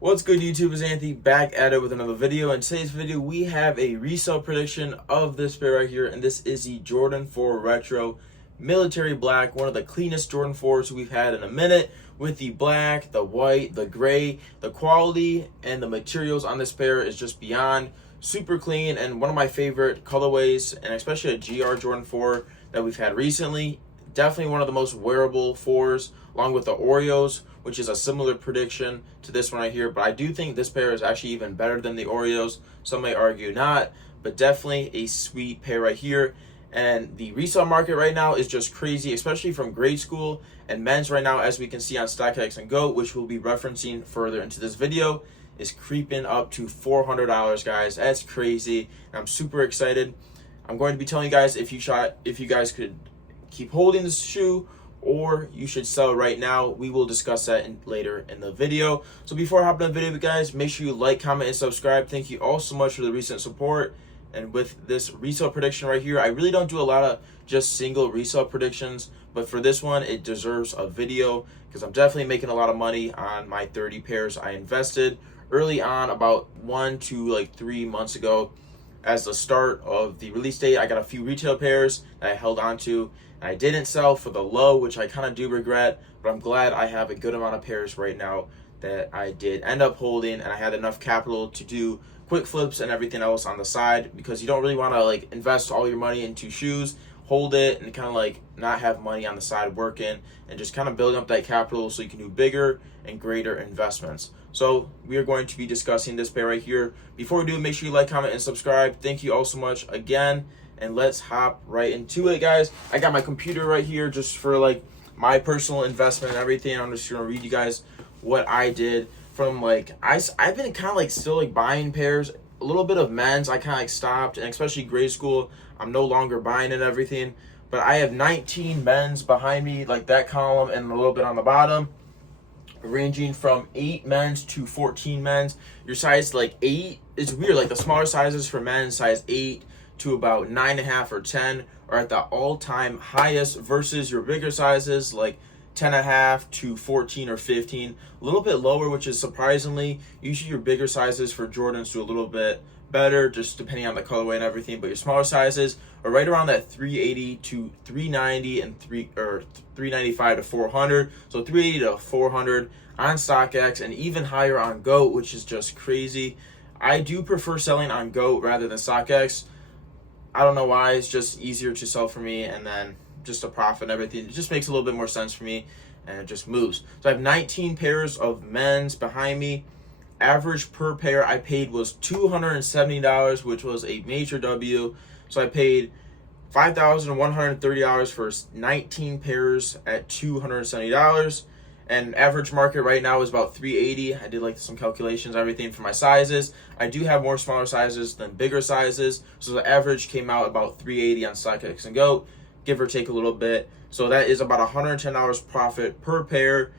What's good, YouTube? It's Anthony back at it with another video. In today's video, we have a resale prediction of this pair right here, and this is the Jordan 4 Retro Military Black, one of the cleanest Jordan 4s we've had in a minute, with the black, the white, the gray. The quality and the materials on this pair is just beyond super clean, and one of my favorite colorways, and especially a GR Jordan 4 that we've had recently. Definitely one of the most wearable 4s, along with the Oreos, which is a similar prediction to this one right here. But I do think this pair is actually even better than the Oreos. Some may argue not, but definitely a sweet pair right here. And the resale market right now is just crazy, especially from grade school and men's right now, as we can see on StockX and GOAT, which we'll be referencing further into this video, is creeping up to $400, guys. That's crazy. I'm super excited. I'm going to be telling you guys if you guys could keep holding this shoe or you should sell right now. We will discuss that later in the video. So before I hop in the video, guys, make sure you like, comment, and subscribe. Thank you all so much for the recent support. And with this resale prediction right here, I really don't do a lot of just single resale predictions, but for this one, it deserves a video because I'm definitely making a lot of money on my 30 pairs I invested early on, about 1 to 3 months ago. As the start of the release date, I got a few retail pairs that I held on to. I didn't sell for the low, which I kind of do regret, but I'm glad I have a good amount of pairs right now that I did end up holding, and I had enough capital to do quick flips and everything else on the side, because you don't really want to invest all your money into shoes, hold it, and kind of not have money on the side working, and just kind of building up that capital so you can do bigger and greater investments. So we are going to be discussing this pair right here. Before we do, make sure you like, comment, and subscribe. Thank you all so much again. And let's hop right into it, guys. I got my computer right here just for my personal investment and everything. I'm just gonna read you guys what I did from I've been kind of still buying pairs, a little bit of men's. I kind of stopped, and especially grade school, I'm no longer buying and everything. But I have 19 men's behind me, like that column, and a little bit on the bottom, ranging from 8 men's to 14 men's. Your size 8 is weird. The smaller sizes for men, size 8 to about 9.5 or 10, are at the all-time highest, versus your bigger sizes 10.5 to 14 or 15, a little bit lower, which is surprisingly. Usually your bigger sizes for Jordans do a little bit better, just depending on the colorway and everything, but your smaller sizes are right around that 380 to 390 and 395 to 400. So 380 to 400 on StockX, and even higher on GOAT, which is just crazy. I do prefer selling on GOAT rather than StockX. I don't know why. It's just easier to sell for me, and then just a profit and everything. It just makes a little bit more sense for me, and it just moves. So I have 19 pairs of men's behind me. Average per pair I paid was $270, which was a major W. So I paid $5,130 for 19 pairs at $270. And average market right now is about $380. I did some calculations, everything for my sizes. I do have more smaller sizes than bigger sizes, so the average came out about $380 on StockX and GOAT, give or take a little bit. So that is about $110 profit per pair.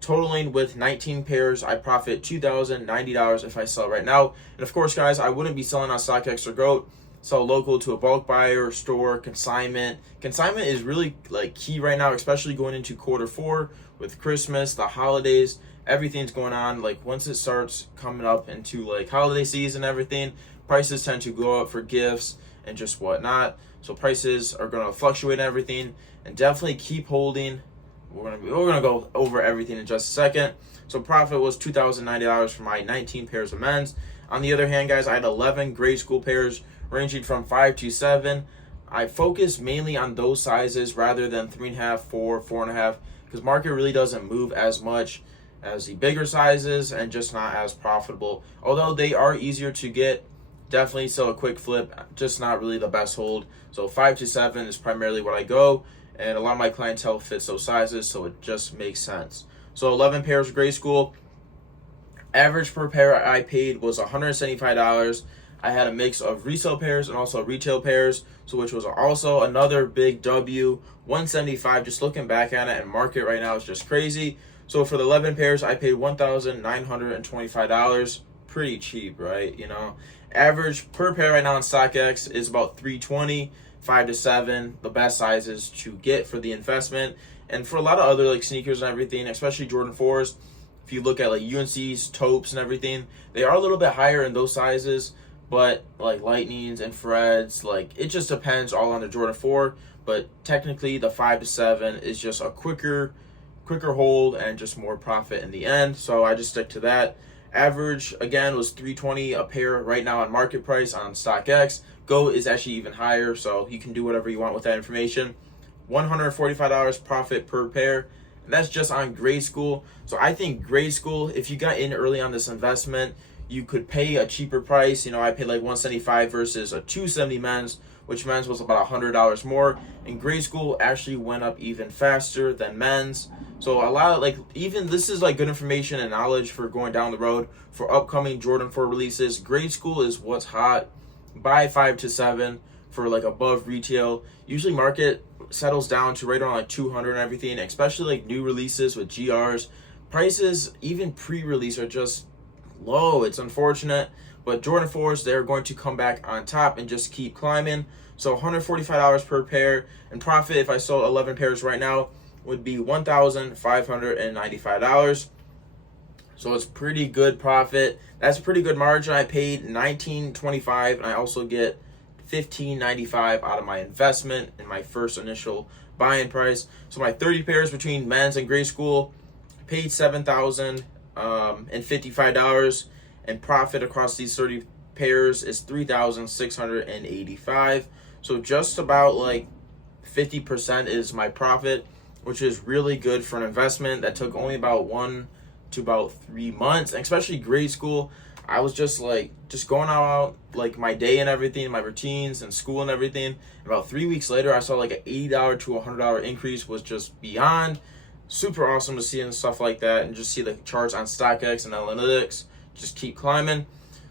Totaling with 19 pairs, I profit $2,090 if I sell right now. And of course, guys, I wouldn't be selling on StockX or GOAT. Sell local to a bulk buyer, store, consignment. Consignment is really key right now, especially going into Q4 with Christmas, the holidays, everything's going on. Once it starts coming up into holiday season, everything, prices tend to go up for gifts and just whatnot. So prices are going to fluctuate and everything, and definitely keep holding. We're gonna go over everything in just a second. So profit was $2,090 for my 19 pairs of men's. On the other hand, guys, I had 11 grade school pairs ranging from 5 to 7. I focused mainly on those sizes rather than 3.5, 4, 4.5, because market really doesn't move as much as the bigger sizes and just not as profitable. Although they are easier to get, definitely still a quick flip, just not really the best hold. So 5 to 7 is primarily what I go, and a lot of my clientele fits those sizes, so it just makes sense. So 11 pairs of grade school. Average per pair I paid was $175. I had a mix of resale pairs and also retail pairs, so which was also another big W. $175, just looking back at it, and market right now is just crazy. So for the 11 pairs, I paid $1,925. Pretty cheap, right? Average per pair right now on StockX is about $320. 5 to 7, the best sizes to get for the investment. And for a lot of other sneakers and everything, especially Jordan 4s, If you look at like UNC's, taupes, and everything, they are a little bit higher in those sizes. But like lightnings and Freds, like it just depends all on the Jordan 4. But technically the 5 to 7 is just a quicker hold and just more profit in the end. So I just stick to that. Average again was $320 a pair right now on market price on StockX. Go is actually even higher, so you can do whatever you want with that information. $145 profit per pair. And that's just on grade school. So I think grade school, if you got in early on this investment, you could pay a cheaper price. You know, I paid like $175 versus a $270 men's, which men's was about $100 more. And grade school actually went up even faster than men's. So a lot of like, even this is like good information and knowledge for going down the road for upcoming Jordan 4 releases. Grade school is what's hot. Buy 5 to 7 for like above retail. Usually market settles down to right around like 200 and everything, especially like new releases with GRs. Prices, even pre-release, are just low. It's unfortunate, but Jordan 4s, they're going to come back on top and just keep climbing. So $145 per pair, and profit if I sold 11 pairs right now would be $1,595. So it's pretty good profit. That's a pretty good margin. I paid $19.25, and I also get $15.95 out of my investment in my first initial buy-in price. So my 30 pairs between men's and grade school paid $7,055, and profit across these 30 pairs is $3,685. So just about like 50% is my profit, which is really good for an investment that took only about 1 to about 3 months. And especially grade school, I was just going out like my day and everything, my routines and school and everything. About 3 weeks later, I saw like an $80 to $100 increase, was just beyond super awesome to see and stuff like that, and just see the charts on StockX and analytics just keep climbing.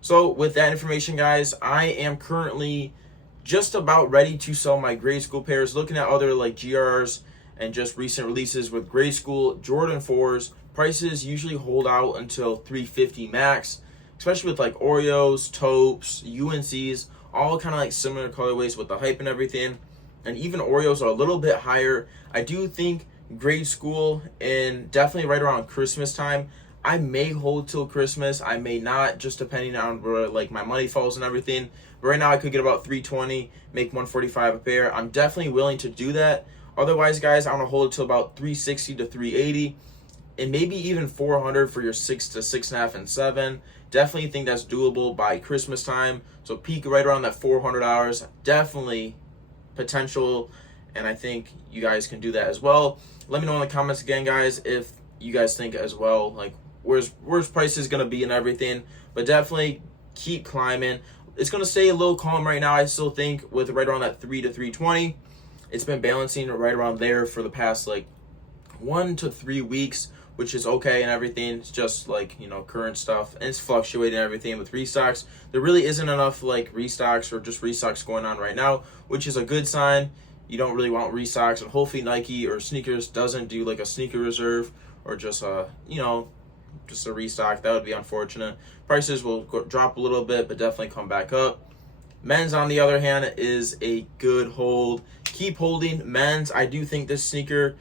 So with that information, guys, I am currently just about ready to sell my grade school pairs, looking at other like GRs and just recent releases with grade school Jordan 4s. Prices usually hold out until $350 max, especially with like Oreos, taupes, UNCs, all kind of like similar colorways with the hype and everything. And even Oreos are a little bit higher. I do think grade school, and definitely right around Christmas time, I may hold till Christmas, I may not, just depending on where like my money falls and everything. But right now I could get about $320, make $145 a pair. I'm definitely willing to do that. Otherwise, guys, I want to hold it till about $360 to $380, and maybe even $400 for your 6 to 6.5 and 7. Definitely think that's doable by Christmas time. So peak right around that $400. Definitely potential, and I think you guys can do that as well. Let me know in the comments again, guys, if you guys think as well, like where's prices gonna be and everything. But definitely keep climbing. It's gonna stay a little calm right now, I still think, with right around that 3 to 320. It's been balancing right around there for the past like 1 to 3 weeks, which is okay and everything. It's just like, you know, current stuff, and it's fluctuating and everything with restocks. There really isn't enough like restocks or just restocks going on right now, which is a good sign. You don't really want restocks, and hopefully Nike or sneakers doesn't do like a sneaker reserve or just a, you know, just a restock. That would be unfortunate. Prices will drop a little bit, but definitely come back up. Men's, on the other hand, is a good hold. Keep holding men's. I do think this sneaker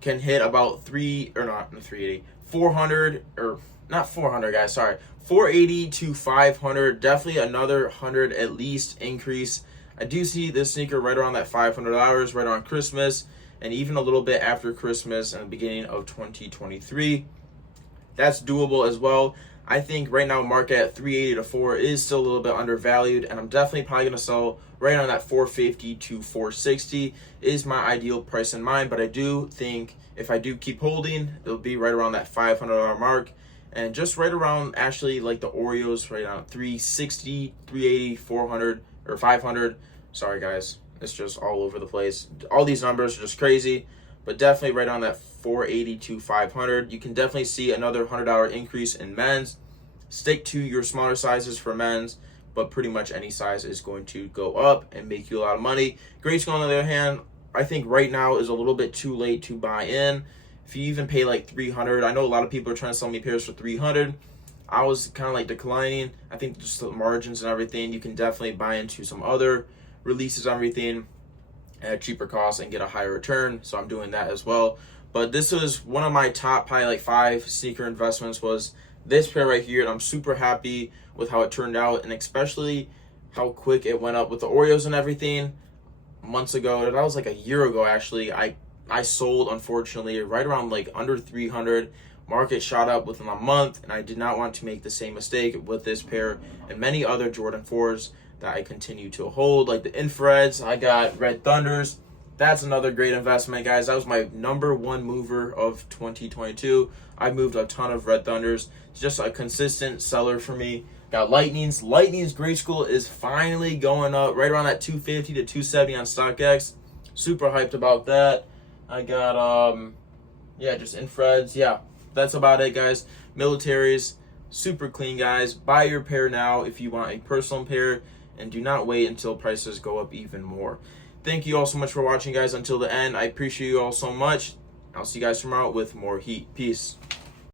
can hit about 400, or not 400, guys, sorry, 480 to 500. Definitely another 100 at least increase. I do see this sneaker right around that $500, right on Christmas, and even a little bit after Christmas and the beginning of 2023. That's doable as well. I think right now market at 380 to 4 is still a little bit undervalued, and I'm definitely probably going to sell right on that 450 to 460 is my ideal price in mind. But I do think if I do keep holding, it'll be right around that $500 mark, and just right around actually like the Oreos, right on 360, 380, 400, or 500. Sorry guys, it's just all over the place. All these numbers are just crazy, but definitely right on that 480 to 500. You can definitely see another $100 increase in men's. Stick to your smaller sizes for men's, but pretty much any size is going to go up and make you a lot of money. Grade school, on the other hand, I think right now is a little bit too late to buy in. If you even pay like $300, I know a lot of people are trying to sell me pairs for $300. I was kind of like declining. I think just the margins and everything, you can definitely buy into some other releases and everything at a cheaper cost and get a higher return. So I'm doing that as well. But this was one of my top probably like 5 sneaker investments was this pair right here. And I'm super happy with how it turned out, and especially how quick it went up with the Oreos and everything months ago. That was like a year ago actually. I sold, unfortunately, right around like under 300. Market shot up within a month, and I did not want to make the same mistake with this pair and many other Jordan 4s that I continue to hold, like the infrareds. I got Red Thunders. That's another great investment, guys. That was my #1 mover of 2022. I moved a ton of Red Thunders. It's just a consistent seller for me. Got Lightnings. Lightnings Grade School is finally going up right around that 250 to 270 on StockX. Super hyped about that. I got just infrareds. Yeah, that's about it, guys. Militaries, super clean, guys. Buy your pair now if you want a personal pair, and do not wait until prices go up even more. Thank you all so much for watching, guys, until the end. I appreciate you all so much. I'll see you guys tomorrow with more heat. Peace.